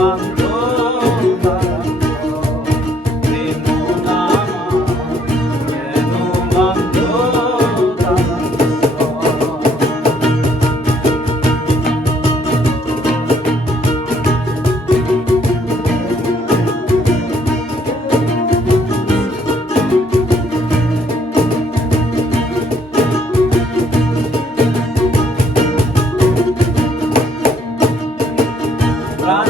소망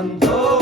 Santo.